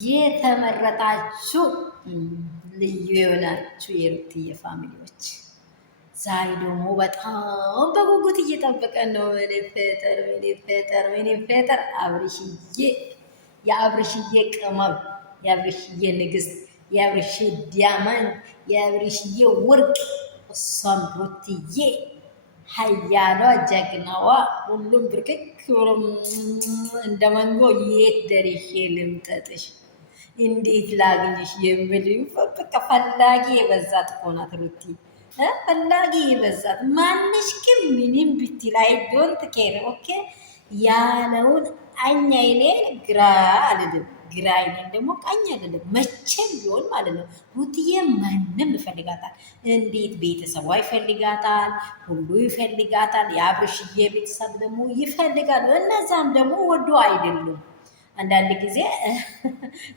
የተመረጣችሁ ልዩ የሆናችሁ የሩትዬ ፋሚሊዎች ዛሬ ደግሞ በጣም በጉጉት እየጠበቀን ነው። ምን ፈጠር አብርሽዬ፣ የአብርሽዬ ቅመም፣ የአብርሽዬ ንግስት፣ የአብርሽዬ ዲያማንት፣ የአብርሽዬ ወርቅ፣ እሷም ሩትዬ ሀያሏ ጀግናዋ፣ ሁሉም ብርክክ እንደ መንጎ የት ደርሼ ልምጠጥሽ፣ እንዴት ላግኝሽ የምል በቃ ፈላጊ የበዛት እኮ ናት ሩቲ፣ ፈላጊ የበዛት ማንሽ ግን ምንም ብትል አይ ዶንት ኬር ኦኬ ያለውን አኛ ይኔን ግራ አልልም፣ ግራ አይኔን ደግሞ ቀኝ አልልም፣ መቼም ቢሆን ማለት ነው። ሩትዬ ማንም ይፈልጋታል። እንዴት ቤተሰቧ ይፈልጋታል፣ ሁሉ ይፈልጋታል። የአብርሽዬ ቤተሰብ ደግሞ ይፈልጋሉ። እነዛም ደግሞ ወዶ አይደሉም። አንዳንድ ጊዜ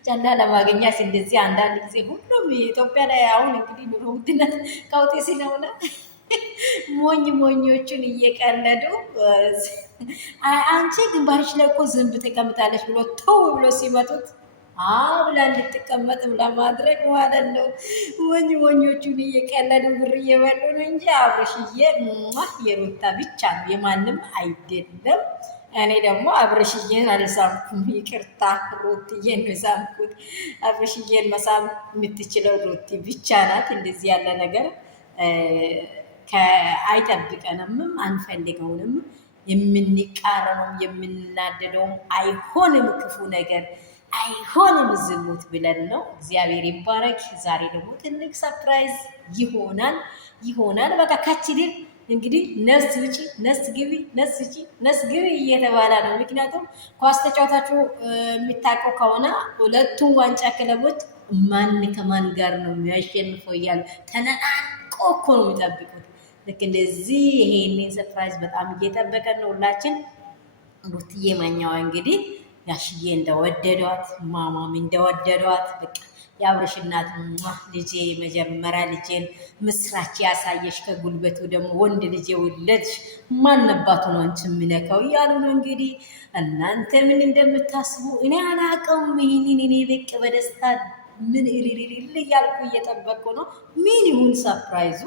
ጨላ ለማግኘት እንደዚህ አንዳንድ ጊዜ ሁሉም የኢትዮጵያ ላይ አሁን እንግዲህ ኑሮ ውድነት ቀውጤ ስለሆነ ሞኞቹን እየቀለዱ አንቺ ግንባርሽ ላይ እኮ ዝንብ ተቀምጣለች ብሎ ተው ብሎ ሲመጡት ብላ እንድትቀመጥ ለማድረግ ማለት ነው። ሞኞቹን እየቀለዱ ብር እየበሉ ነው እንጂ አብርሽዬ የሩታ ብቻ ነው፣ የማንም አይደለም። እኔ ደግሞ አብርሽዬን አልሳምኩም፣ ይቅርታ ሩትዬን ነው የሳምኩት። አብርሽዬን መሳም የምትችለው ሩቲ ብቻ ናት። እንደዚህ ያለ ነገር አይጠብቀንምም፣ አንፈልገውንም። የምንቃረነው የምናደደውም አይሆንም፣ ክፉ ነገር አይሆንም፣ ዝሙት ብለን ነው። እግዚአብሔር ይባረክ። ዛሬ ደግሞ ትልቅ ሰርፕራይዝ ይሆናል። በቃ ካችድን እንግዲህ ነፍስ ውጪ ነፍስ ግቢ፣ ነፍስ ውጪ ነፍስ ግቢ እየተባለ ነው። ምክንያቱም ኳስ ተጫዋታችሁ የሚታቀው ከሆነ ሁለቱም ዋንጫ ክለቦች ማን ከማን ጋር ነው የሚያሸንፈው እያሉ ተነቃንቆ እኮ ነው የሚጠብቁት። ልክ እንደዚህ ይሄንን ሰርፕራይዝ በጣም እየጠበቀን ነው ሁላችን። ሩትዬ ማኛዋ እንግዲህ ጋሽዬ እንደወደዷት ማማም እንደወደዷት በቃ የአብርሽ እናት ልጄ መጀመሪያ ልጄን ምስራች ያሳየሽ፣ ከጉልበቱ ደግሞ ወንድ ልጄ ወለድሽ፣ ማን አባቱ ነው አንቺ የምነካው እያሉ ነው። እንግዲህ እናንተ ምን እንደምታስቡ እኔ አላውቅም። ይህንን እኔ በቅ በደስታ ምን እልል እያልኩ እየጠበቅኩ ነው። ምን ይሁን ሰርፕራይዙ?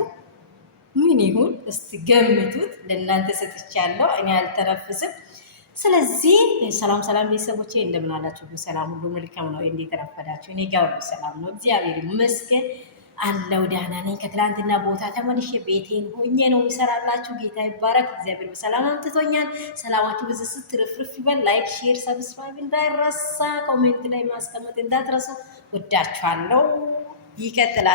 ምን ይሁን እስቲ ገምቱት። ለእናንተ ሰጥቻለሁ፣ እኔ አልተነፍስም። ስለዚህ ሰላም ቤተሰቦቼ እንደምን አላችሁ? ሰላም ሁሉ መልካም ነው። እንዴት ረፈዳችሁ? እኔ ጋር ሁሉ ሰላም ነው፣ እግዚአብሔር ይመስገን አለው። ደህና ነኝ። ከትላንትና ቦታ ተመልሼ ቤቴን ሆኜ ነው የሚሰራላችሁ። ጌታ ይባረክ። እግዚአብሔር በሰላም አምጥቶኛል። ሰላማችሁ ብዙ ስትርፍርፍ ይበል። ላይክ፣ ሼር፣ ሰብስክራይብ እንዳይረሳ፣ ኮሜንት ላይ ማስቀመጥ እንዳትረሱ። ወዳችኋለሁ። ይቀጥላል።